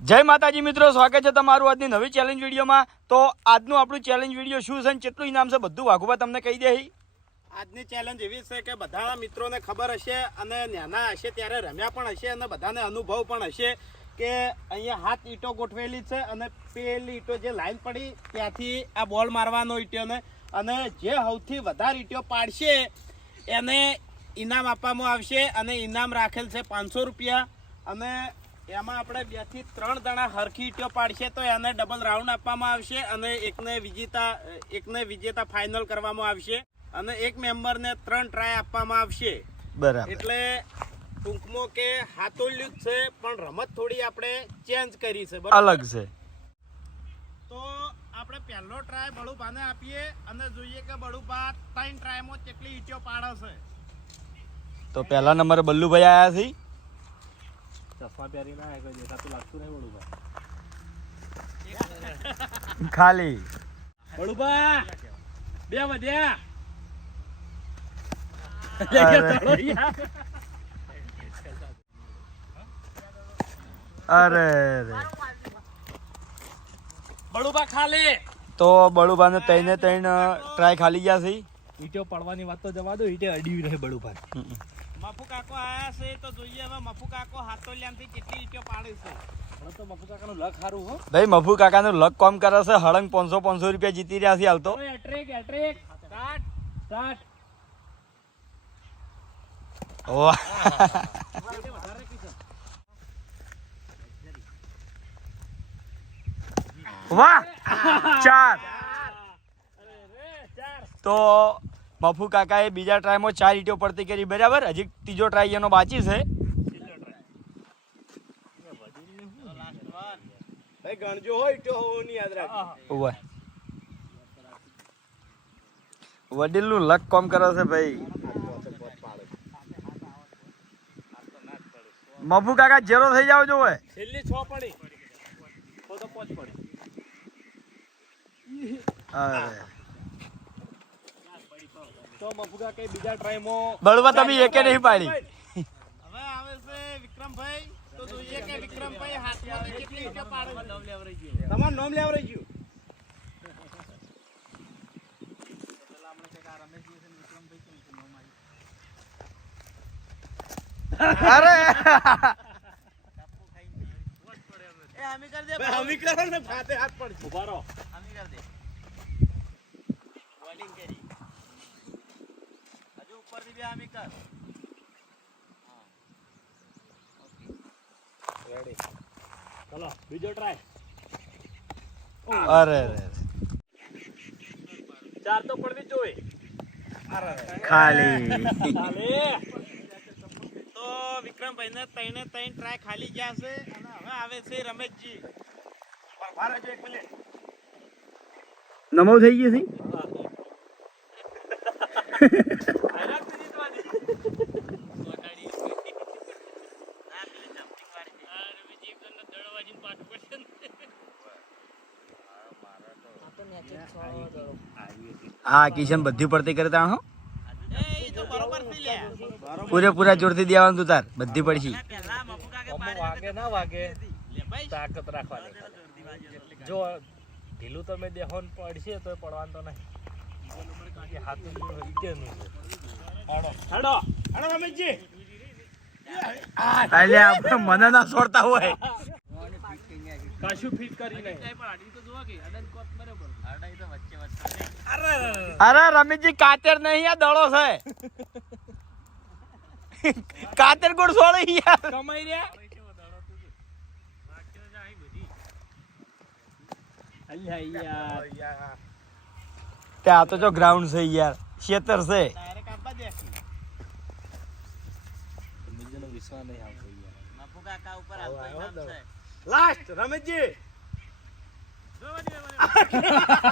જય માતાજી મિત્રો, સ્વાગત છે તમારું આજની નવી ચેલેન્જ વિડીયોમાં. તો આજનું આપણું ચેલેન્જ વીડિયો શું છે અને કેટલું ઇનામ છે બધું વાઘુભા તમને કહી દે આજની ચેલેન્જ એવી છે કે બધા મિત્રોને ખબર હશે અને નાના હશે ત્યારે રમ્યા પણ હશે અને બધાને અનુભવ પણ હશે કે અહીંયા હાથ ઈંટો ગોઠવેલી છે અને પેલી ઈંટો જે લાઈન પડી ત્યાંથી આ બોલ મારવાનો ઈંટોને અને જે સૌથી વધારે ઈંટો પાડશે એને ઇનામ આપવામાં આવશે અને ઇનામ રાખેલ છે પાંચસો રૂપિયા અને એમાં આપણે બેથી ત્રણ જણા હરખી પાડશે તો એને ડબલ રાઉન્ડ આપવામાં આવશે અને એકને વિજેતા એકને વિજેતા ફાઇનલ કરવામાં આવશે. અને એક મેમ્બરને ત્રણ ટ્રાય આપવામાં આવશે. બરાબર. એટલે ટૂંકમાં કે હાથોલ્યું જ છે પણ રમત થોડી આપણે ચેન્જ કરી છે અલગ છે. તો આપણે પહેલો ટ્રાય બળુભાને આપીએ અને જોઈએ કે બળુભા ત્રણ ટ્રાયમાં કેટલી ઈંટો પાડે છે. તો પહેલા નંબરે બલ્લુભાઈ આવ્યા છે. ચશ્મા પહેરી ના કોઈ દેખાતું લાગતું નહીં વડુભા ખાલી. વડુભા બે વધ્યા. અરે. ખાલી. તો બળુભાને તઈને ત્રણ ટ્રાય ખાલી ગયા છે. ઈટો પડવાની વાત તો જવા દો ઈટે અડી રહે બળુભા મફુ કાકો આયા છે તો જોઈએ હવે મફુ કાકો થી કેટલી ઈટો પાડે છે. હવે તો મફુ કાકાનું લક સારું હો. ભાઈ મફુ કાકાનું લક કોમ કરે છે હળંગ પાંચસો પાંચસો રૂપિયા જીતી રહ્યા છે હાલ તો. વાહ ચાર. તો મફુ કાકાએ બીજા ટ્રાયમાં ચાર ઈટો પડતી કરી બરાબર? હજી ત્રીજો ટ્રાય એનો બાકી છે. વડીલ વડીલનું લક કોમ કરે છે ભાઈ? મફુ કાકા જેરો થઈ જાવ જો હોય છેલ્લી છ પડી. તો તો પડી. અરે. તો મફુ કઈ બીજા ટ્રાયમાં બળવા તમે એકે નહીં પાડી. હવે આવે છે વિક્રમભાઈ. તો જોઈએ કે વિક્રમભાઈ હાથમાં કેટલી ઈંટો પાડે. તમારું નામ લેવરાઈ ગયું. અરે! ભાઈ, હમી કરો ને ફાતે હાથ પડશે. ઊભા રહો ચલો બીજો ટ્રાય અરે અરે ચાર તો પડવી જોઈએ. ખાલી. તો વિક્રમભાઈ ને ત્રણે ત્રણ ટ્રાય ખાલી ગયા છે અને હવે આવે છે રમેશજી. નમો થઈ ગઈ છે? હા, કિશન બધી પડતી કરે તાણ હો? પૂરેપૂરા જોરથી દેવાનું તું તાર, બધી પડશી. વાગે ના વાગે તાકાત રાખવાની. જો, ઢીલું તમે દેહો ને પડશે તો પડવાનું તો નહીં. મને ના છોડતા હોય. કશું ફિટ કરી નહીં અરે રમીજી કાતર નહીં આ દડો છે. કાતર કોણ છોડે યાર. કમાઈ રહ્યા? અલ્યા યાર ત્યાં તો જો ગ્રાઉન્ડ છે યાર. ખેતર છે. ડાયરેક્ટ આપવા દે. બીજાનો વિશ્વાસ નહીં આવતો યાર. મફુ કાકા ઉપર હાલતો ઇનામ છે લાસ્ટ રમેશજી.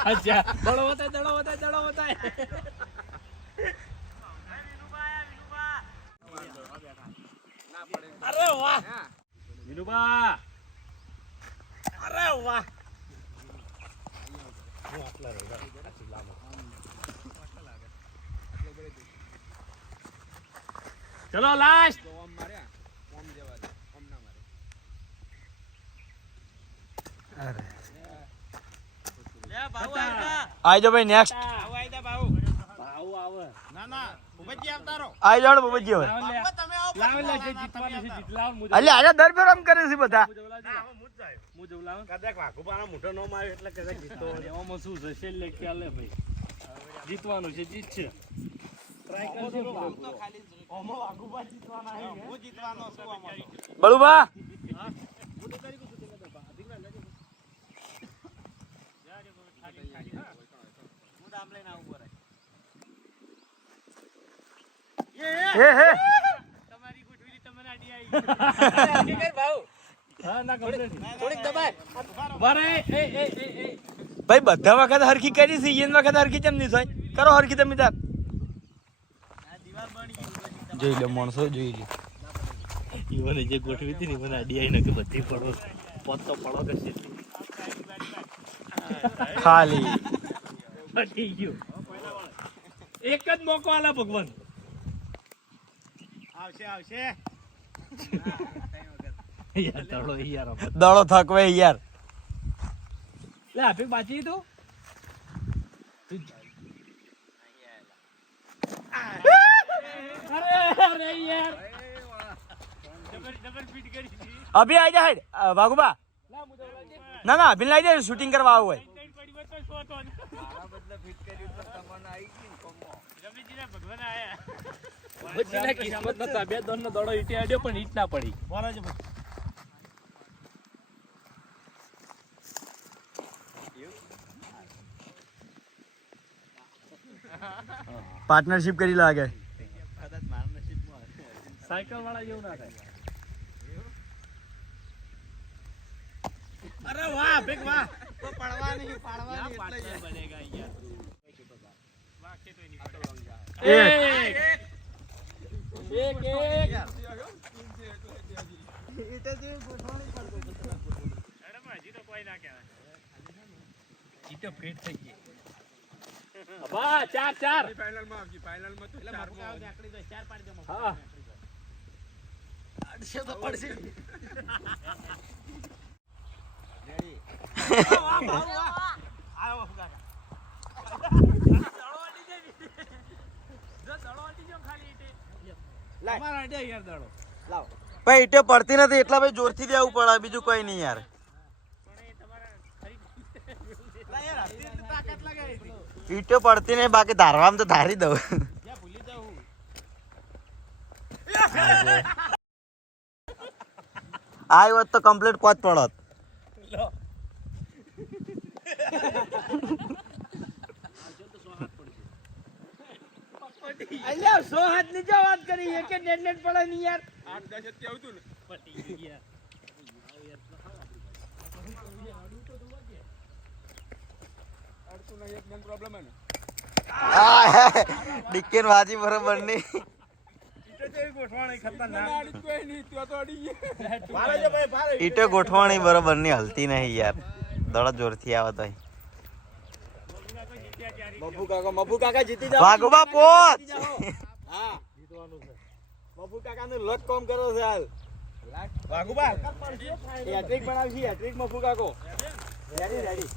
અચ્છા. દડો વતાય દડો વતાય દડો વતાય. અરે વાહ. વિનુબા અરે વાહ ચલો લાસ્ટ આઈ જાઓ ભાઈ નેક્સ્ટ આવો આઈ જા બાહુ ભાવ આવે ના ના ભૂપતજી આવતા રહો આઈ જાઓ ને બાબાજી હવે લાવ લે તમે આવો. લાસ્ટ લે. ભાઈ નેક્સ્ટ જીતવાનું છે તમે જીત છે બળુબા ભાઈ, બધા વખત હરખી કરી છે વખત હરખી કેમ નહીં થાય? કરો હરખી તમે તાર. જોઈ લો માણસો જોઈ લો. ઈવને જે ગોઠવી હતી ને મને આડી આઈને કે બધી પડો પોત તો પડો કે છે ખાલી. પટી ગયો. એક જ મોકો આલા ભગવાન. આવશે આવશે. યાર તળો યાર આમ. દડો થકવે યાર. લે આપે બાચી તું. અરે અરે યાર અભી આઈ જા હેડ વાઘુબા ના ના અભિન લાવી દે શૂટિંગ કરવા આવું હોય બચીના કિસ્મત નતા બે દોન નો દડો ઈટે આડ્યો પણ ઈટ ના પડી બોલો છે ભાઈ. પાર્ટનરશિપ કરી લાગે સાયકલ વાળા જેવું ના થાય. અરે વાહ ભેગ વાહ. તો પડવા નહીં પાડવા નહીં એટલે જ. એક એક એક ઈટો ફીટ થઈ ગઈ અબા ચાર ચાર. માં આવજી કામમાં તો ચાર પાડી દો હા. ભાઈ ઈટે પડતી નથી એટલા ભાઈ જોરથી દેવું પડે બીજું કઈ નહીં યાર. ઈટે પડતી નહીં બાકી ધારવામાં તો ધારી દઉં. આ વાત તો કમ્પ્લીટ પોચ પડત. અલ્યા સો હાથની જો વાત કરી એક નેટ નેટ પડે નહીં યાર. પટી ગયા ડિક્કેન વાજી બરોબર નહીં. ઈટે ગોઠવાણી બરોબરની હલતી નહીં યાર. દડા જોરથી આવે તો મફુ કાકા મફુ કાકા જીતી જાઓ. વાઘુબા પોચ! હા. મફુ લક કોમ કરો છે હાલ. વાઘુબા હેટ્રિક બનાવશી હેટ્રિક મફુ કાકો રેડી રેડી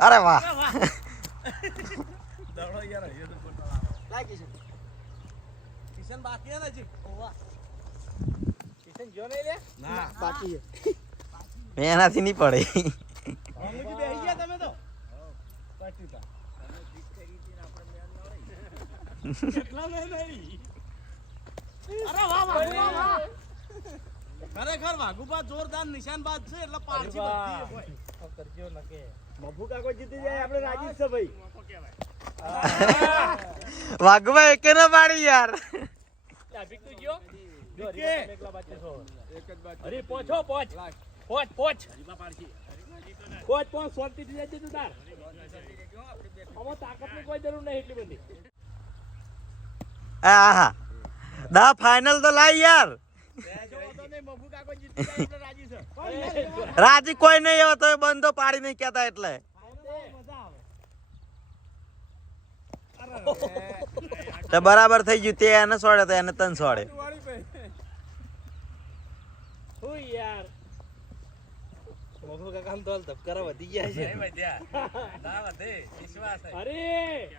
અરે વાહ. લાગી છે. કિશન બાકી હે નજીક કિશન જો નહીં લે? ના. બાકી છે મેં એનાથી નહીં પડે. રમૂજી બેસી ગયા તમે તો? અરે વાહ વાઘુબા વાહ ખરેખર વાઘુબા જોરદાર નિશાનબાજ છે એટલે હોય. કરજો નકે. મફુ કાકો જીતી જાય આપણે રાજી છે ભાઈ. વાઘુબા એકે ના પાડી યાર. ભીખ તું ગયો? જો કે? હરીબા તમે એકલા બાકી છો. હરી પોછો પોચ. પોચ પોચ. પોચ પોચ શાંતિથી જજે તું તાર. આમાં તાકાતની કોઈ જરૂર નહીં એટલી બધી. આહા દા ફાઇનલ તો લાઈ યાર. રાજી કોઈ નહીં આવે તો બંધો પાડી નહીં કેતા એટલે મજા આવે તો બરાબર થઈ ગયું. તે એને સોડે તો એને તન સોડે. હું યાર. નહીં વધ્યા. ના વધે. વિશ્વાસ અરે!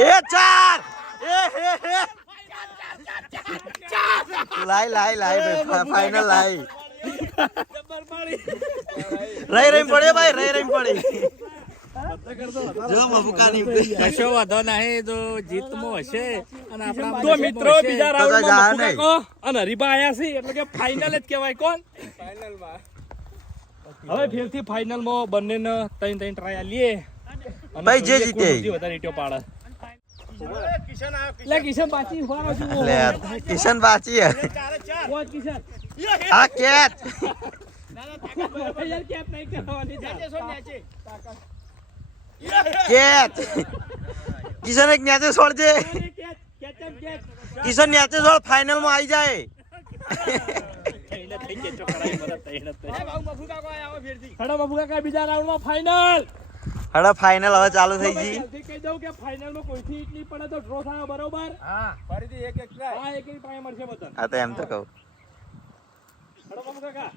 એ ચાર! એ હે હે લાઈ રહી રહી પડ્યો ભાઈ રહી રહી પડે જો મફુકાની કશો વાંધો નહીં તો જીતમાં હશે અને આપણા તો મિત્રો બીજા રાઉન્ડમાં નહીં. અને હરીબા આયા છે એટલે કે ફાઇનલ જ કહેવાય. કોણ? હવે ફેરથી ફાઇનલમાં બંનેને ત્રણ ત્રણ ટ્રાય લઈએ. ભાઈ જે જીતે. વધારે ઈંટો પાડે. કિશન બાચી કિશન બાચી હે. ચારે ચાર પહોંચ કિશન યાર કેપ નહીં કરવાની જા. કેચ કિશન એક ન્યાચે છોડજે. કિશન ન્યાચે છોડ ફાઇનલમાં આવી જાય. હેડો ફાઇનલ હવે ચાલુ થઈ ગઈ. કહી દઉં કે ફાઇનલમાં કોઈ થી પડે તો ડ્રો થાય બરોબર હા ફરીથી એક એક હા એક એક ટ્રાય મળશે બધાને હા તો એમ તો કહું. હેડો બાબુ કાકા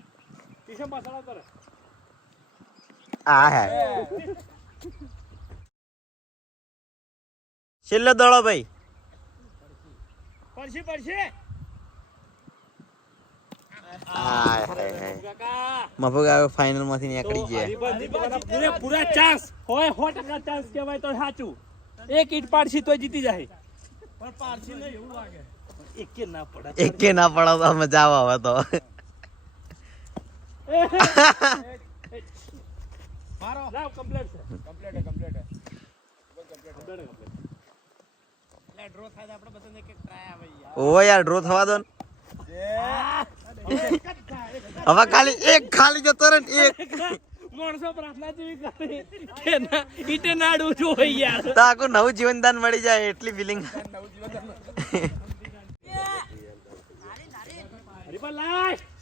કિશન પાછળ આવ આ હે. છેલ્લો દોડો ભાઈ. પડશે પડશે. હાય હાય હાય. કાકા મફુક આવે ફાઇનલમાંથી નીકળી ગયા. પૂરે પૂરા ચાન્સ હોય સો ટકા ચાન્સ કહેવાય તો સાચું. એક ઈટ પાડશી તો જીતી જાય. પણ પાડશી નહીં એવું લાગે. એકે ના પડે. એકે ના પડો તો મજા આવે તો. મારો. લાવ કમ્પ્લીટ છે. કમ્પ્લીટ કમ્પ્લીટ છે કમ્પ્લીટ એટલે ડ્રો થાય આપણે બધાને એક એક ટ્રાય આવે યાર. ઓ યાર ડ્રો થવા દો હવે ખાલી એક ખાલી જતો રહે એક. માણસો પ્રાર્થના જેવી કરે. કે ના ઈટે નાડું જોઈએ યાર. તો આખું નવું જીવનદાન મળી જાય એટલી ફિલિંગ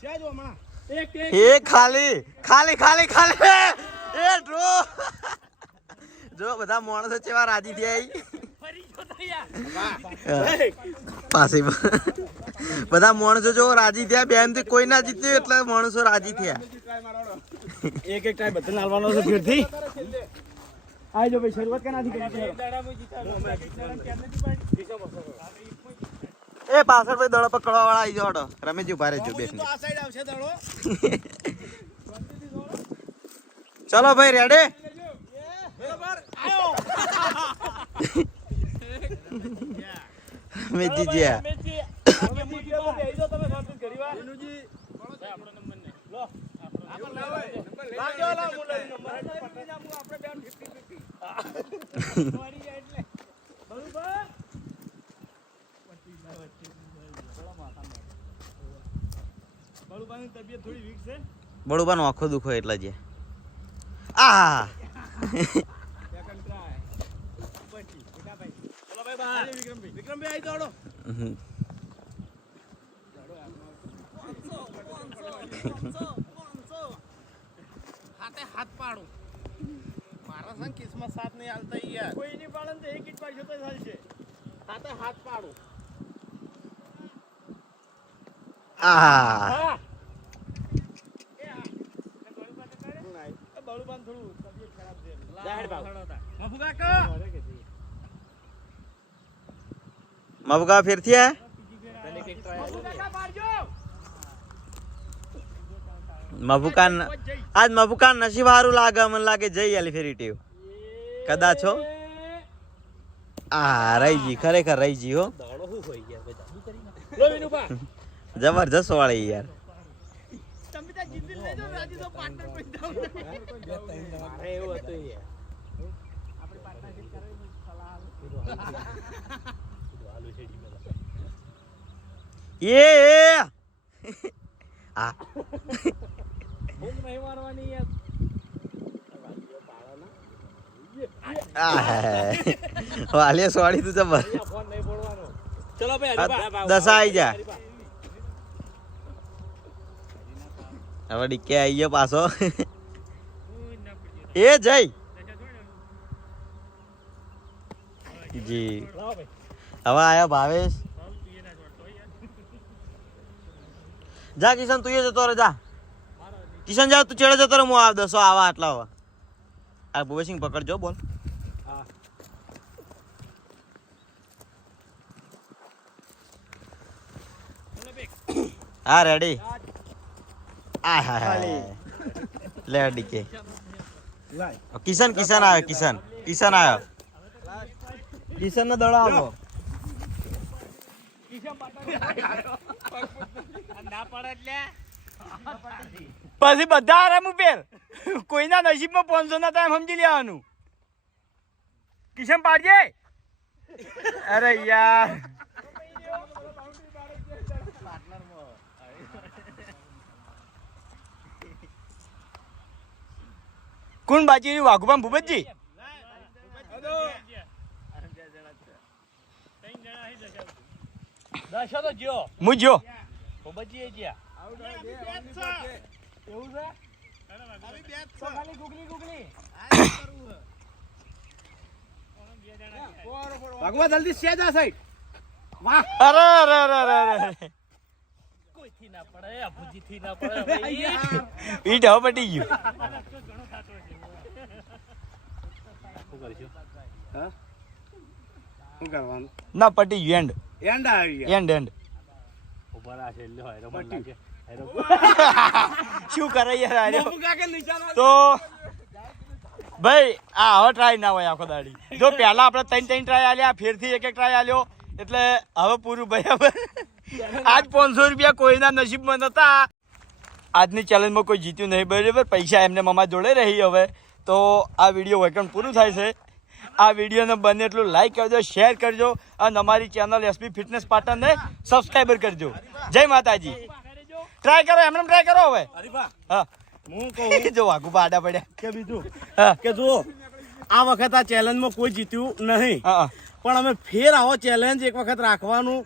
છે એક એ ખાલી ખાલી ખાલી ખાલી. એ ડ્રો જો બધા માણસો ચેવા રાજી થયા ઈ. ફરી ગયો તો યાર પાસે બધા માણસો જો રાજી થયા બેનથી કોઈ ના જીત્યું એટલે માણસો રાજી થયા. એક એક ટાઈમ બધા નાલવાનો છે ફેરથી આજો ભાઈ શરૂઆત કેનાથી કરી એ પાછળ ભાઈ દડો પકડવા વાળા આવી જાવ રમેશજી ઊભા રહેજો બેસ આ સાઈડ આવશે દડો. ચલો ભાઈ રેડે રમેશજી જ્યાં લાવજો લાવ. મુરલી તબિયત થોડી વીક છે. બળુબાનો આખો દુખો એટલા છે હમ. હાથે હાથ પાડું મારા સંગ કિસ્મત સાથ નહીં હાલતા યાર કોઈ નહીં પાડે તો એક ઈટ પાડશો તો ચાલશે હાથે હાથ પાડું આ હા બળુબાન થોડું તબિયત ખરાબ છે જાહેર ભાવ મફુ કાકા મબકા ફેરથી હે મફુકાન આજ મફુકાન નસીબ હારું લાગે મને લાગે જઈ આલી ફેરી ટીવ. કદાચ હો આ રહીજી ખરેખર રહીજી હો. જબરજસ્ત વાળી યાર. એવું હતું યાર એ એ. આ. ભૂખ નહીં મારવાની યાર સોળી તું જબર. ફોન નહીં પડવાનો ચલો ભાઈ દશા આઈ જા. હવે ડીકે આવી ગયો પાછો. એ જય. જી. હવે આયો ભાવેશ. જા કિશન તું જતો રહે જા. કિશન જાવ તું ચડે જતો રહે, હું આવ દસો આવા આટલા આવા આ ભુવેસિંગ પકડજો બોલ. હા. રેડી આ હા હા લે ડીકે કિશન કિશન આવ્યો કિશન કિશન આવ્યો કિશન. નો દડો આવો ના પડે એટલે પછી બધા આરામ ઉપર કોઈના નસીબમાં પાંચસો ના time સમજી લેવાનું. કિશન પાડજે. અરે યાર. કોણ બાજી રહ્યું વાઘુબામ ભૂપતજી. તો જ્યો. હું જો ખોબજી એ ભગવાન જલ્દી સેજ આ સાઈડ અરે અરે અરે અરે અરે. કોઈથી ના પડે અભુજીથી ના પડે ભાઈ. હવે પટી ગયું. શું કરવાનું? ના પટી ગયું એન્ડ એન્ડ આવી ગયા. એન્ડ એન્ડ ઊભા રાખે લ્યો, હેરો મને શું કરે યાર તો ભાઈ આ હવે ટ્રાય ના હોય આખો દાડી. જો પહેલા આપણે ત્રણ ત્રણ ટ્રાય આલ્યા ફેરથી એક એક ટ્રાય આલ્યો. એટલે હવે પૂરું બરાબર આજ પાંચસો રૂપિયા કોઈના નસીબમાં નતા. આજની ચેલેન્જમાં કોઈ જીત્યું નહીં બરાબર? પૈસા એમને મમા જોડે રહી હવે. તો આ વીડિયો વૈકણ પૂરું થાય છે. આ વિડીયોને બને એટલું લાઈક કરજો શેર કરજો અને અમારી ચેનલ એસપી ફિટનેસ પાટણને સબસ્ક્રાઈબર કરજો. જય માતાજી. ટ્રાય કરો એમને ટ્રાય કરો હવે. હા. હું કહું જો વાઘુ પાડા પડ્યા. કે બીજું? કે જુઓ આ વખત આ ચેલેન્જમાં કોઈ જીત્યું નહીં. પણ અમે ફેર આવો ચેલેન્જ એક વખત રાખવાનું.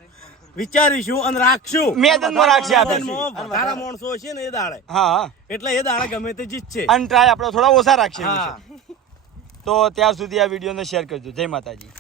વિચારીશું અને રાખશું. મેદાનમાં રાખશે આપણે. વધારે માણસો હશે ને એ દાડે. હા. એટલે એ દાડે ગમે તે જીતશે. અને ટ્રાય આપણે થોડા ઓછા રાખશે છે. તો ત્યાર સુધી આ વિડીયોને શેર કરજો. જય માતાજી.